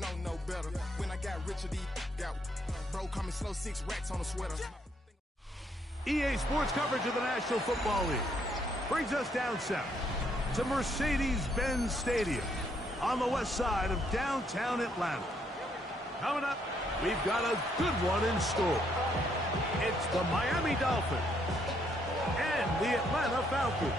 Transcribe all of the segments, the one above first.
know no better. When I got Richard E. got bro coming slow 6 racks on a sweater. EA Sports coverage of the National Football League brings us down south to Mercedes-Benz Stadium on the west side of downtown Atlanta. Coming up, we've got a good one in store. It's the Miami Dolphins and the Atlanta Falcons.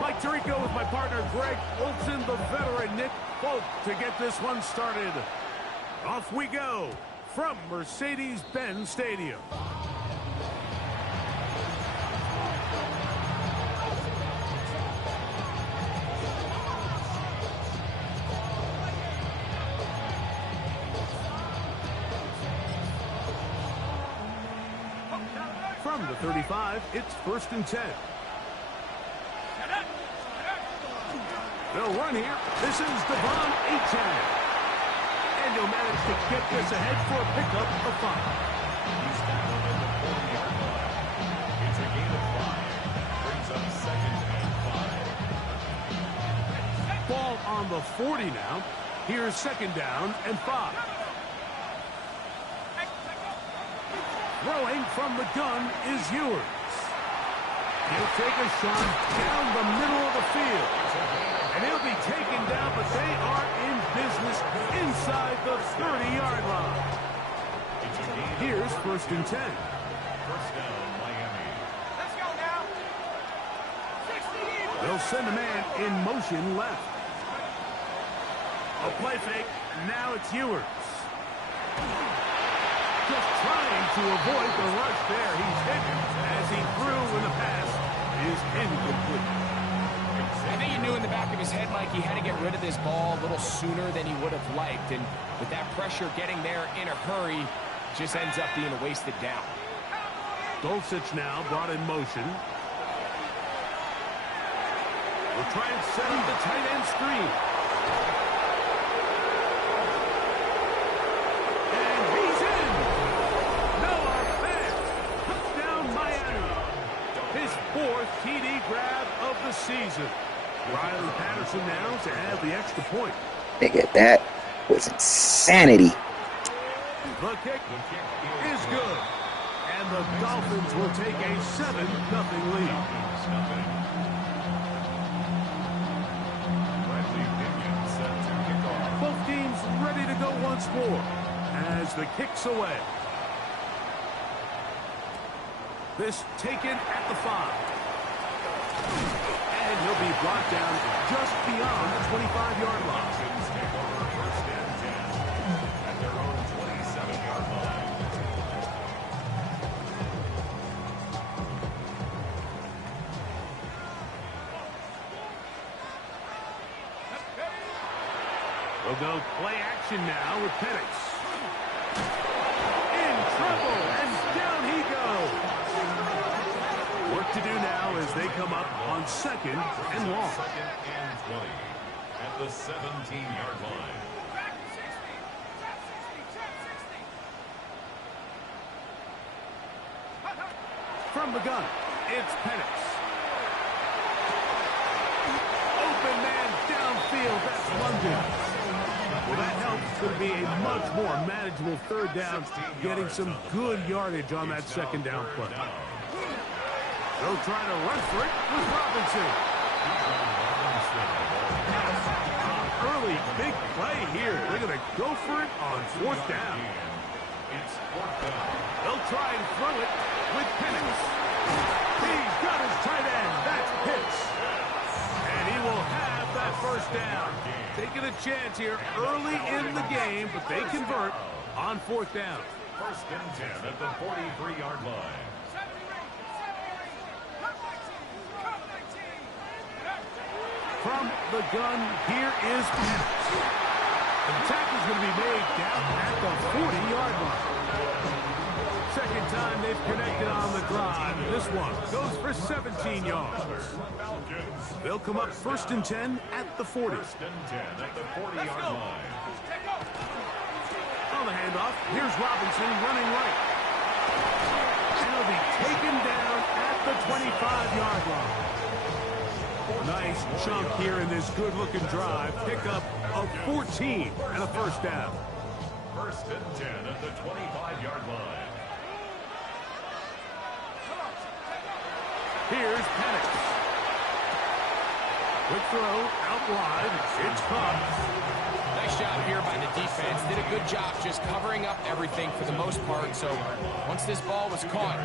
Mike Tirico with my partner Greg Olson, the veteran Nick Folk to get this one started. Off we go from Mercedes-Benz Stadium. From the 35, it's 1st and 10. They'll run here. This is Devon Achane. And he'll manage to get this ahead for a pickup of 5. He's tackled at the 40-yard line. It's a gain of 5. Brings up 2nd and 5. Ball on the 40 now. Here's 2nd down and 5. Throwing from the gun is Ewers. He'll take a shot down the middle of the field. And he'll be taken down, but they are in business inside the 30-yard line. Here's 1st and 10. First down, Miami. Let's go now. 60. They'll send a man in motion left. A play fake. Now it's Ewers. Just trying to avoid the rush there. He's hit as he threw when the pass is incomplete. I think he knew in the back of his head, Mike, he had to get rid of this ball a little sooner than he would have liked. And with that pressure getting there in a hurry, just ends up being a wasted down. Dulcich now brought in motion. We'll try and set up the tight end screen. And he's in. Noah Fant. Touchdown Miami. His 4th TD grab of the season. Riley Patterson now to have the extra point. Nigga, that was insanity. The kick is good. And the Dolphins will take a 7-0 lead. Both teams ready to go once more as the kick's away. This taken at the 5. And he'll be brought down just beyond the 25-yard line. First and 10 at their own 27-yard line. We'll go play action now with Penix. In trouble, and down he goes. Work to do now as they come up on 2nd and long. 2nd and 20 at the 17-yard line. From the gun, it's Penix. Open man downfield, that's London. Well, that helps. It's going to be a much more manageable 3rd down, getting some good yardage on that 2nd down play. They'll try to run for it with Robinson. Early big play here. They're going to go for it on 4th down. It's 4th down. They'll try and throw it with Penix. He's got his tight end. That's Pitts. And he will have that 1st down. Taking a chance here early in the game, but they convert on 4th down. 1st and 10 at the 43-yard line. From the gun, here is Penix. The tackle's going to be made down at the 40-yard line. 2nd time they've connected on the drive. This one goes for 17 yards. They'll come up 1st and 10 at the 40. 1st and 10 at the 40-yard line. On the handoff, here's Robinson running right. And he'll be taken down at the 25-yard line. Nice chunk here in this good-looking drive. Pickup of 14 and a first down. First and 10 at the 25-yard line. Here's Penix. Quick throw out wide. It's caught. Nice job here by the defense. Did a good job just covering up everything for the most part. So once this ball was caught,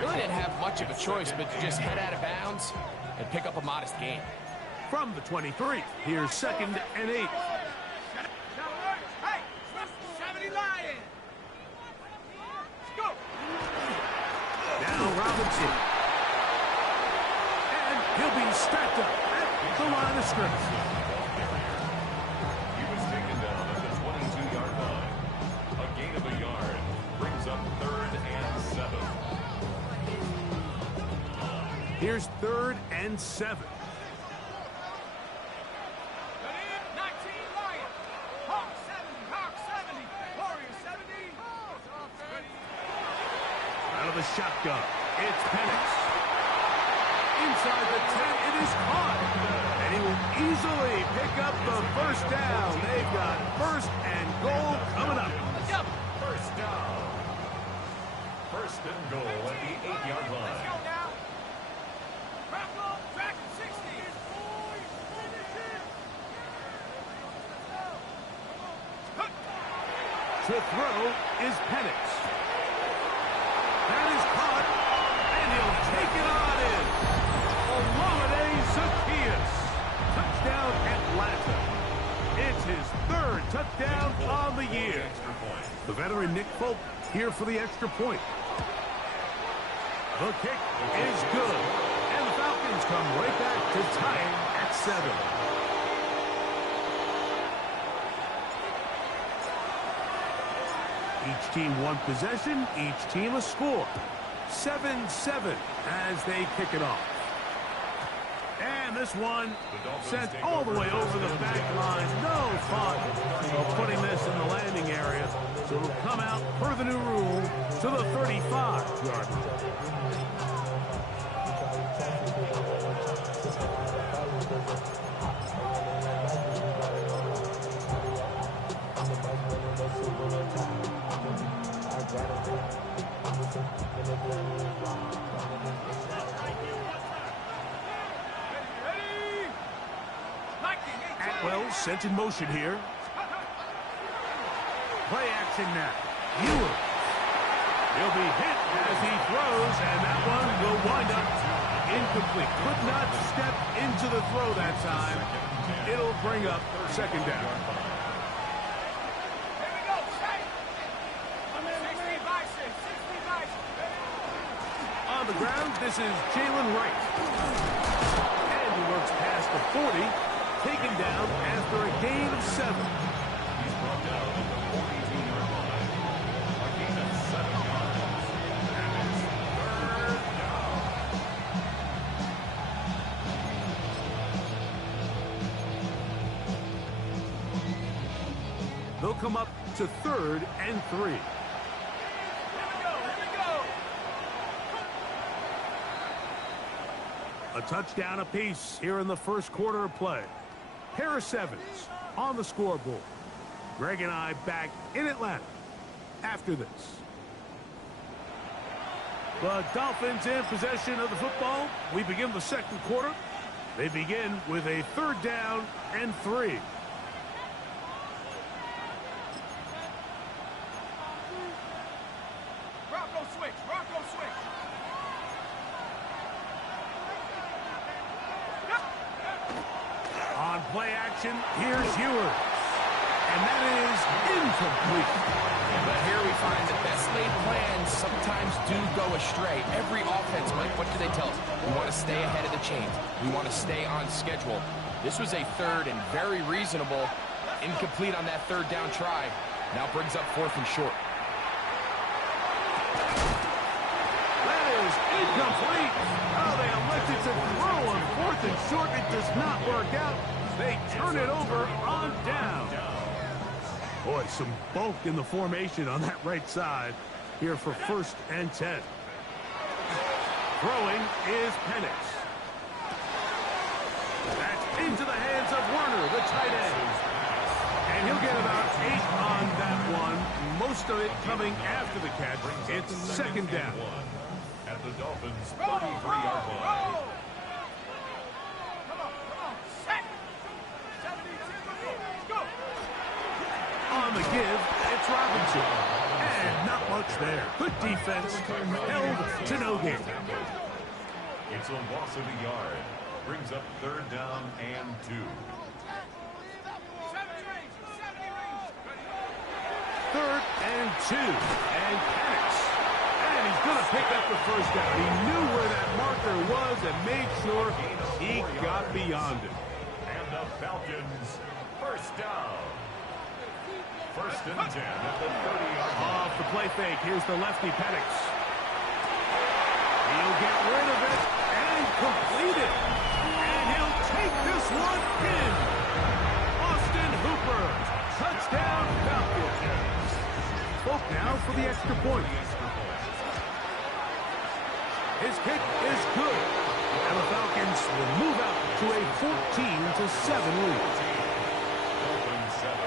really didn't have much of a choice but to just head out of bounds and pick up a modest gain. From the 23, here's 2nd and 8. Now Robinson. And he'll be stacked up at the line of scrimmage. He was taken down at the 22-yard line. A gain of a yard brings up 3rd and 7. Here's 3rd and 7. Out of the shotgun, it's Penix. Inside the 10, it is caught. And he will easily pick up the first down. They've got 1st and goal coming up. First down. 1st and goal at the 8-yard line. To throw is Penix. That is caught, and he'll take it on in. Olamide Zaccheaus. Touchdown, Atlanta. It's his 3rd touchdown on the year. The veteran Nick Folk here for the extra point. The kick is good, and the Falcons come right back to tie it at 7. Each team one possession, each team a score. 7-7 as they kick it off. And this one sent all the way over the back line. No thought of putting this in the landing area. So it'll come out per the new rule to the 35-yard line. Atwell sent in motion here. Play action now. Ewers. He'll be hit as he throws, and that one will wind up incomplete. Could not step into the throw that time. It'll bring up 2nd down. On the ground, this is Jalen Wright. And he works past the 40, taken down after a gain of 7. He's brought down at the 42-yard line. A gain of 7 yards. And it's 3rd down. They'll come up to 3rd and 3. A touchdown apiece here in the first quarter of play. Harris Evans on the scoreboard. Greg and I back in Atlanta after this. The Dolphins in possession of the football. We begin the second quarter. They begin with a 3rd down and 3. On play action, here's Ewers. And that is incomplete. But here we find the best laid plans sometimes do go astray. Every offense, Mike, what do they tell us? We want to stay ahead of the chains. We want to stay on schedule. This was a 3rd and very reasonable. Incomplete on that 3rd down try. Now brings up 4th and short. That is incomplete. Oh, they elected to throw on 4th and short. It does not work out. They turn it over on down. Boy, some bulk in the formation on that right side. here for 1st and 10. Throwing is Penix. That's into the hands of Werner, the tight end. And he'll get about 8 on that one. Most of it coming after the catch. It's 2nd down. At the Dolphins' 33-yard line. On the give, it's Robinson. And not much there. Good defense, held to no gain. It's a loss of a yard. Brings up 3rd down and 2. 3rd and 2. And Penix. And he's going to pick up the 1st down. He knew where that marker was and made sure he got beyond it. And the Falcons, 1st down. 1st and 10 at the 30-yard line. Off the play fake. Here's the lefty Penix. He'll get rid of it and complete it. And he'll take this one in. Austin Hooper. Touchdown Falcons. Spoke now for the extra point. His kick is good. And the Falcons will move out to a 14-7 lead. Dolphins 7.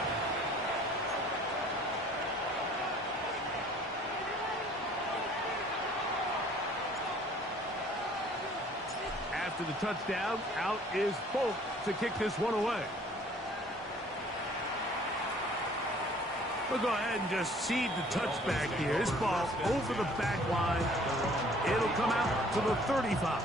After the touchdown, out is Folk to kick this one away. We'll go ahead and just seed the touchback here. This ball over the back line. It'll come out to the 35.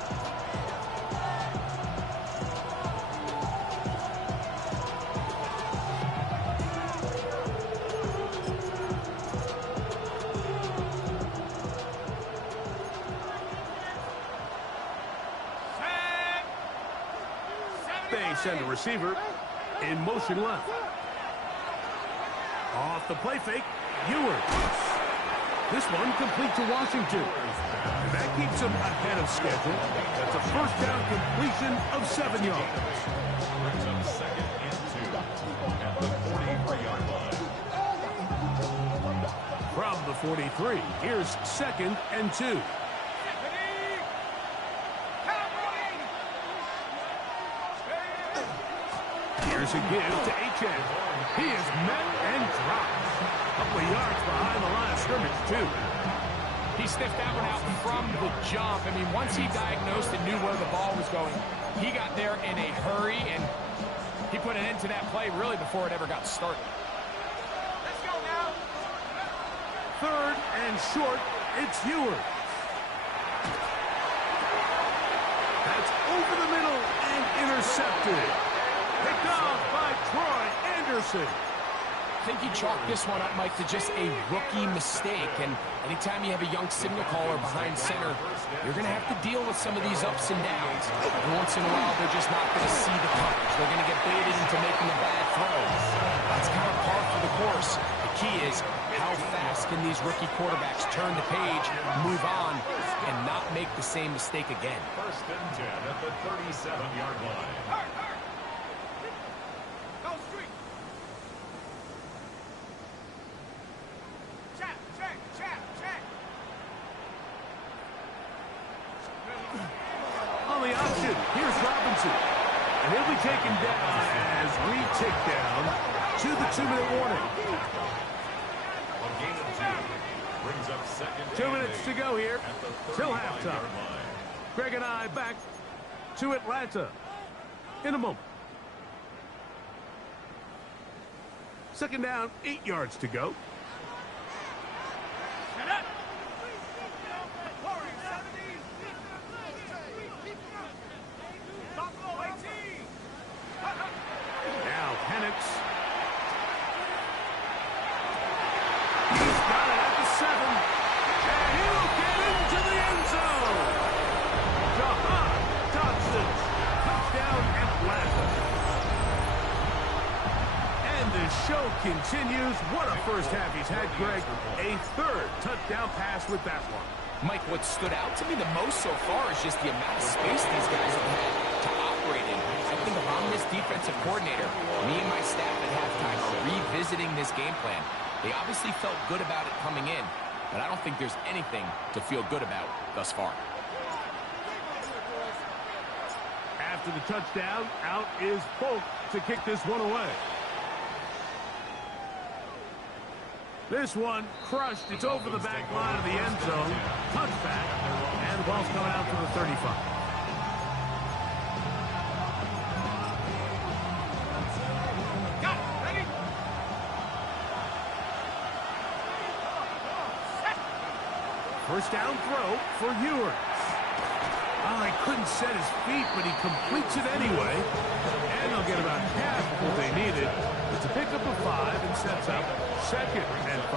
They send a receiver in motion left. Off the play fake, Ewert. This one complete to Washington. And that keeps him ahead of schedule. That's a 1st down completion of 7 yards. Brings up 2nd and 2 at the 43-yard line. From the 43, here's 2nd and 2. Here's a give to H.N. He is met and dropped. A couple of yards behind the line of scrimmage, too. He sniffed that one out from the jump. I mean, once he diagnosed and knew where the ball was going, he got there in a hurry, and he put an end to that play really before it ever got started. Let's go now. 3rd and short, it's Ewert. That's over the middle and intercepted. Picked off by Troy Anderson. I think he chalked this one up, Mike, to just a rookie mistake. And anytime you have a young signal caller behind center, you're going to have to deal with some of these ups and downs. Every once in a while, they're just not going to see the coverage. They're going to get baited into making a bad throw. That's kind of par for the course. The key is how fast can these rookie quarterbacks turn the page, move on, and not make the same mistake again. 1st and 10 at the 37-yard line. On the option, here's Robinson. And he'll be taken down as we tick down to the 2-minute warning. A gain of 2. Brings up 2nd 2 and minutes 8 to go here at the till 39-yard halftime. line. Greg and I back to Atlanta in a moment. 2nd down, 8 yards to go. Now Penix. He's got it at the 7. And he'll get into the end zone. Jahan Dodson. Touchdown Atlanta. And the show continues. What a first half he's had, Greg. A 3rd touchdown pass with that one. Mike, what stood out to me the most so far is just the amount of space these guys have had to operate in. I think if I'm this defensive coordinator, me and my staff at halftime are revisiting this game plan. They obviously felt good about it coming in. but I don't think there's anything to feel good about thus far. After the touchdown, out is Folk to kick this one away. This one crushed. It's over the back line of the end zone. Touchback. And the ball's coming out to the 35. Got it. Ready? First down throw for Ewers. Oh, he couldn't set his feet, but he completes it anyway. And they'll get about half of what they needed. It's a pickup of 5 and sets up 2nd and 5.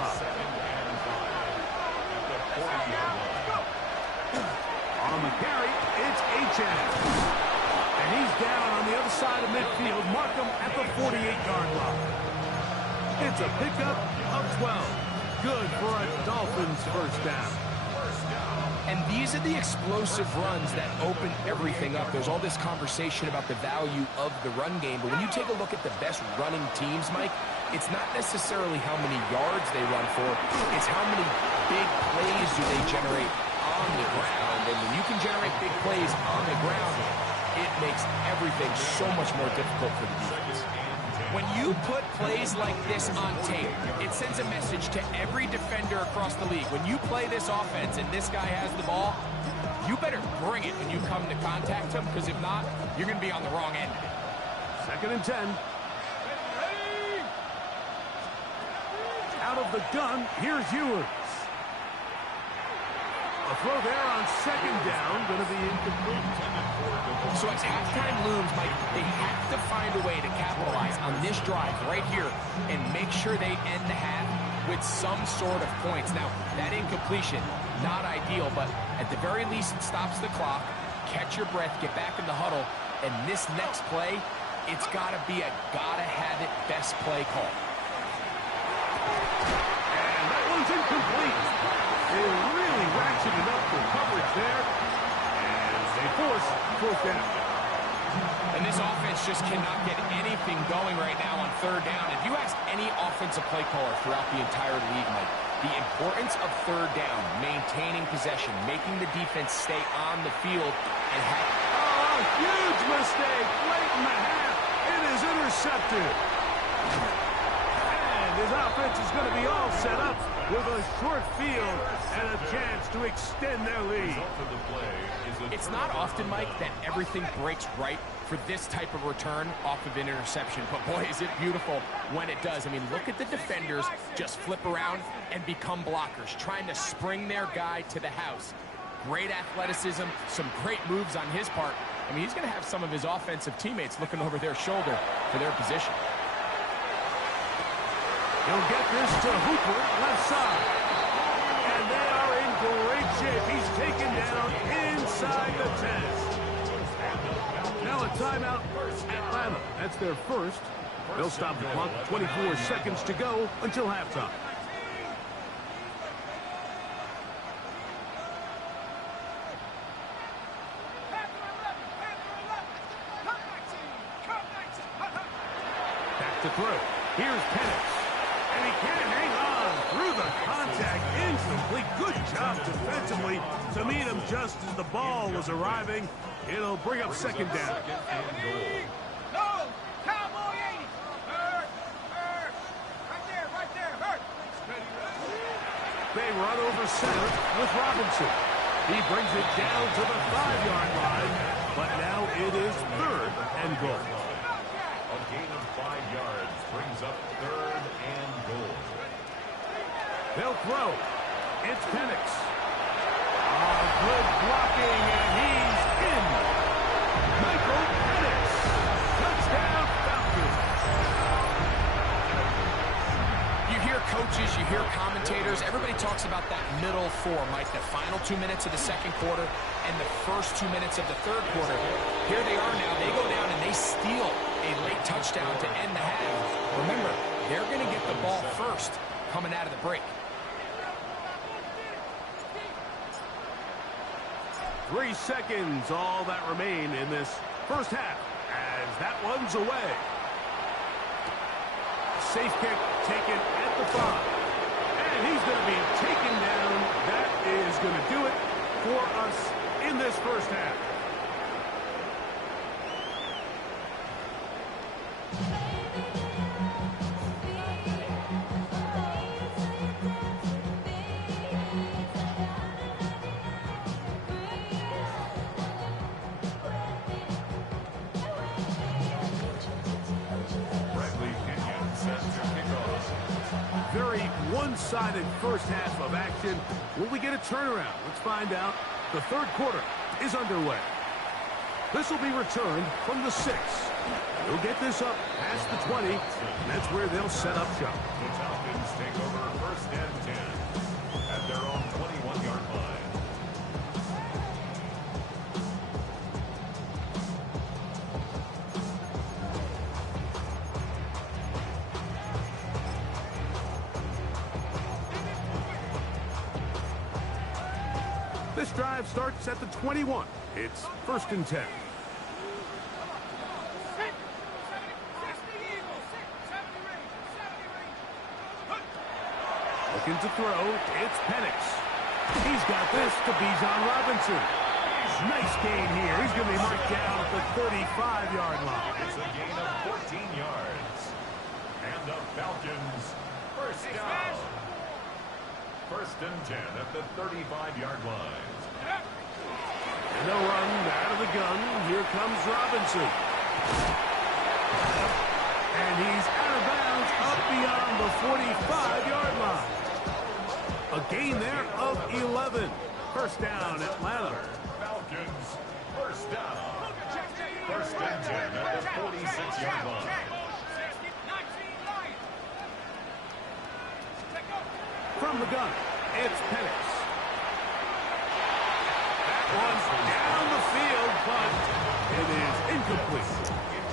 On the carry, it's H.N. And he's down on the other side of midfield. Mark him at the 48-yard line. It's a pickup of 12. Good for a Dolphins first down. And these are the explosive runs that open everything up. There's all this conversation about the value of the run game, but when you take a look at the best running teams, Mike, it's not necessarily how many yards they run for, it's how many big plays do they generate on the ground. And when you can generate big plays on the ground, it makes everything so much more difficult for the defense. When you put plays like this on tape, it sends a message to every defender across the league. When you play this offense and this guy has the ball, you better bring it when you come to contact him, because if not, you're going to be on the wrong end of it. 2nd and 10. Out of the gun, here's Ewers. A throw there on 2nd down, going to be incomplete. So as halftime looms, Mike, they have to find a way to capitalize on this drive right here and make sure they end the half with some sort of points. Now, that incompletion, not ideal, but at the very least, it stops the clock. Catch your breath, get back in the huddle, and this next play, it's got to be a gotta-have-it best play call. And that one's incomplete. They really ratcheted up the coverage there, and they force 4th down. And this offense just cannot get anything going right now on 3rd down. If you ask any offensive play caller throughout the entire league, Mike, the importance of 3rd down, maintaining possession, making the defense stay on the field, and have... Oh, huge mistake late in the half. It is intercepted. And his offense is going to be all set up with a short field and a chance to extend their lead. It's not often, Mike, that everything breaks right for this type of return off of an interception. But boy, is it beautiful when it does. I mean, look at the defenders just flip around and become blockers, trying to spring their guy to the house. Great athleticism, some great moves on his part. I mean, he's going to have some of his offensive teammates looking over their shoulder for their position. He'll get this to Hooper, left side. And they are in great shape. He's taken down inside the 10. Now a timeout, Atlanta. That's their first. They'll stop the clock. 24 seconds to go until halftime. Back to throw. Here's Penix. And he can't hang on through the contact. Incomplete. Good job defensively to meet him just as the ball was arriving. It'll bring up 2nd down. No! Cowboy 80! Hurt! Hurt! Right there! Hurt! They run over center with Robinson. He brings it down to the 5-yard line, but now it is 3rd and goal. A gain of 5 yards brings up 3rd and goal. They'll throw. It's Penix. Good blocking, and he's in. Michael Penix. Touchdown, Falcons. You hear coaches, you hear commentators, everybody talks about that middle 4, Mike, the final 2 minutes of the 2nd quarter and the first 2 minutes of the 3rd quarter. Here they are now. They go down and they steal a late touchdown to end the half. Remember, they're going to get the ball first coming out of the break. 3 seconds, all that remain in this first half, as that one's away. Safe kick taken at the 5. And And he's going to be taken down. That is going to do it for us in this first half. Very one-sided first half of action. Will we get a turnaround? Let's find out. The third quarter is underway. This will be returned from the 6. They'll get this up past the 20, and that's where they'll set up shop. The Falcons take over first and 10 at their own 21-yard line. This drive starts at the 21. It's first and 10. Looking to throw, it's Penix. He's got this to Bijan Robinson. Nice gain here. He's going to be marked down at the 35-yard line. It's a gain of 14 yards. And the Falcons first down. First and 10 at the 35-yard line. And they'll run out of the gun. Here comes Robinson. And he's out of bounds up beyond the 45-yard line. A gain there of 11. First down, Atlanta. Falcons first down. First and 10 at the 46-yard line. From the gun, it's Penix. That one's down the field, but it is incomplete.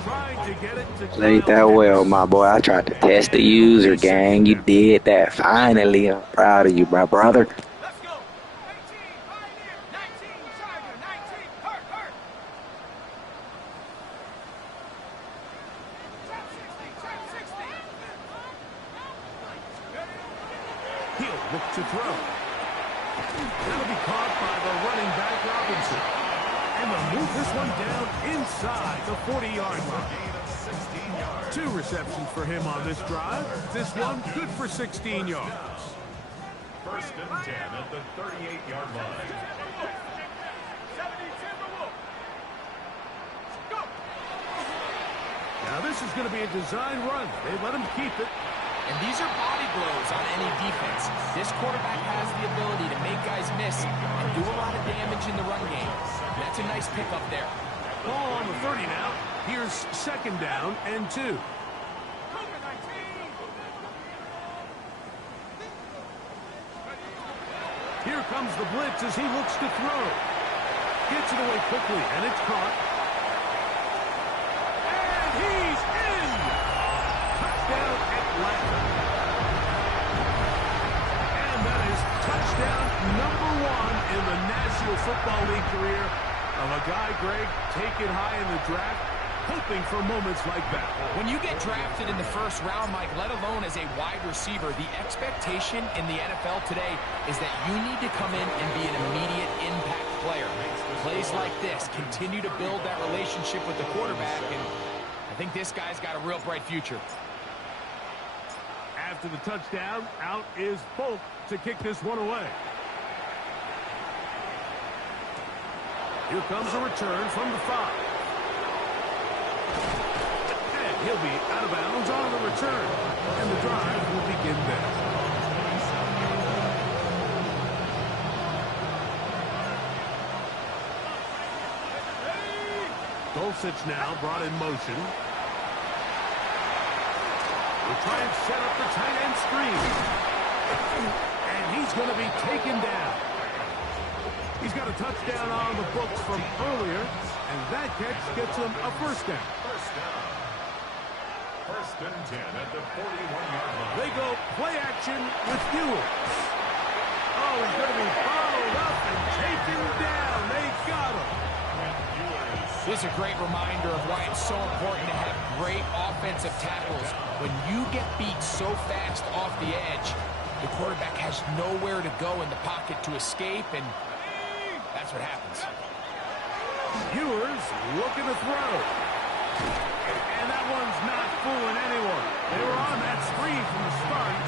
Trying to get it to Played that well, my boy. I tried to test the user, gang. You did that. Finally, I'm proud of you, my brother. Let's go. 18, Pioneer. 19, Tiger. 19, hurt. Trap 60. He'll look to throw. That'll be caught by the running back, Robinson. And they'll move this one down inside the 40-yard line. 2 receptions for him on this drive. This one good for 16 yards. First and 10 at the 38-yard line. Now this is going to be a design run. They let him keep it. And these are body blows on any defense. This quarterback has the ability to make guys miss and do a lot of damage in the run game. That's a nice pickup there. Ball on the 30 now. Here's second down and 2. Here comes the blitz as he looks to throw. Gets it away quickly, and it's caught. And he's in! Touchdown, Atlanta. And that is touchdown number 1 in the National Football League career of a guy, Greg, taken high in the draft, hoping for moments like that. When you get drafted in the first round, Mike, let alone as a wide receiver, the expectation in the NFL today is that you need to come in and be an immediate impact player. Plays like this continue to build that relationship with the quarterback, and I think this guy's got a real bright future. After the touchdown, out is Folk to kick this one away. Here comes a return from the 5. And he'll be out of bounds on the return. And the drive will begin there. Dulcich now brought in motion. We'll try and set up the tight end screen. And he's going to be taken down. He's got a touchdown on the books from earlier, and that catch gets him a first down. First and 10 at the 41-yard line. They go play action with Ewell. Oh, he's going to be followed up and taken down. They got him. This is a great reminder of why it's so important to have great offensive tackles. When you get beat so fast off the edge, The quarterback has nowhere to go in the pocket to escape, and that's what happens. Ewers looking to throw. And that one's not fooling anyone. They were on that screen from the start,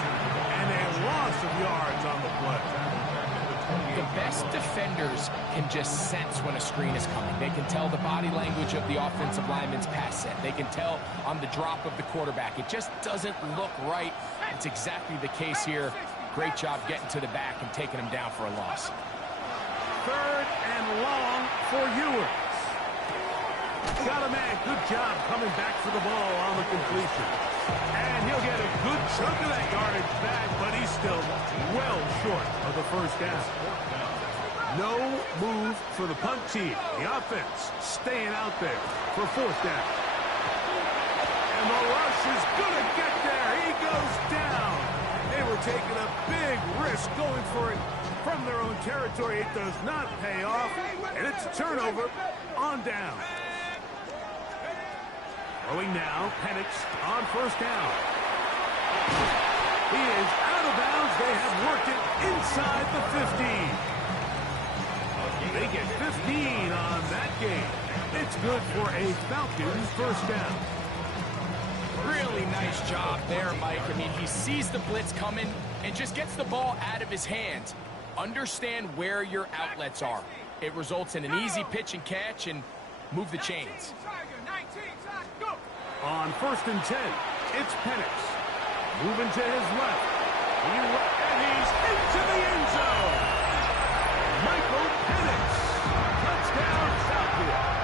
and a loss of yards on the play. The best defenders can just sense when a screen is coming. They can tell the body language of the offensive lineman's pass set. They can tell on the drop of the quarterback. It just doesn't look right. It's exactly the case here. Great job getting to the back and taking him down for a loss. 3rd and long for Ewers. Got a man. Good job coming back for the ball on the completion. And he'll get a good chunk of that yardage back, but he's still well short of the first down. No move for the punt team. The offense staying out there for 4th down. And the rush is going to get there. He goes down. They were taking a big risk going for it from their own territory. It does not pay off, and it's a turnover on down. Throwing now, Penix on 1st down. He is out of bounds. They have worked it inside the 15. They get 15 on that game. It's good for a Falcons 1st down. Really nice job there, Mike. I mean, he sees the blitz coming and just gets the ball out of his hands. Understand where your outlets are. It results in an easy pitch and catch and move the chains. On 1st and 10, it's Penix. Moving to his left. And he's into the end zone. Michael Penix. Touchdown, Falcons.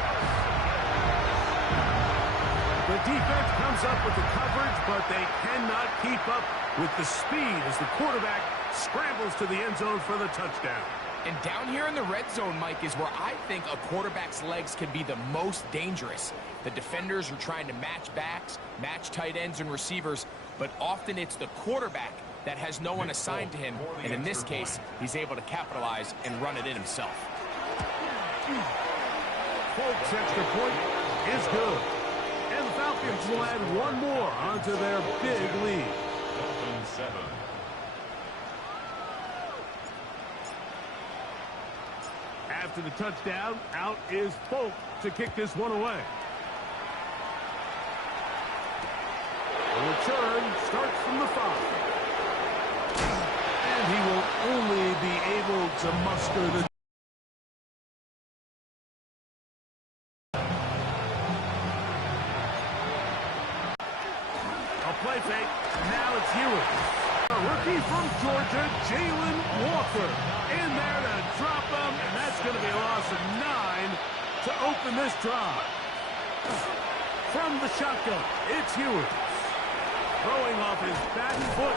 The defense comes up with the coverage, but they cannot keep up with the speed as the quarterback scrambles to the end zone for the touchdown. And down here in the red zone, Mike, is where I think a quarterback's legs can be the most dangerous. The defenders are trying to match backs, match tight ends and receivers, but often it's the quarterback that has no one assigned to him, and in this case, he's able to capitalize and run it in himself. Folks' extra point is good. And the Falcons will add one more onto their big lead. Falcons 7. After the touchdown, out is Folk to kick this one away. The return starts from the 5. And he will only be able to muster the... A play fake. Now it's Ewers. A rookie from Georgia, Jalen Walker. In there to drop him, and that's going to be a loss of 9 to open this drive. From the shotgun, it's Ewers. Throwing off his back foot.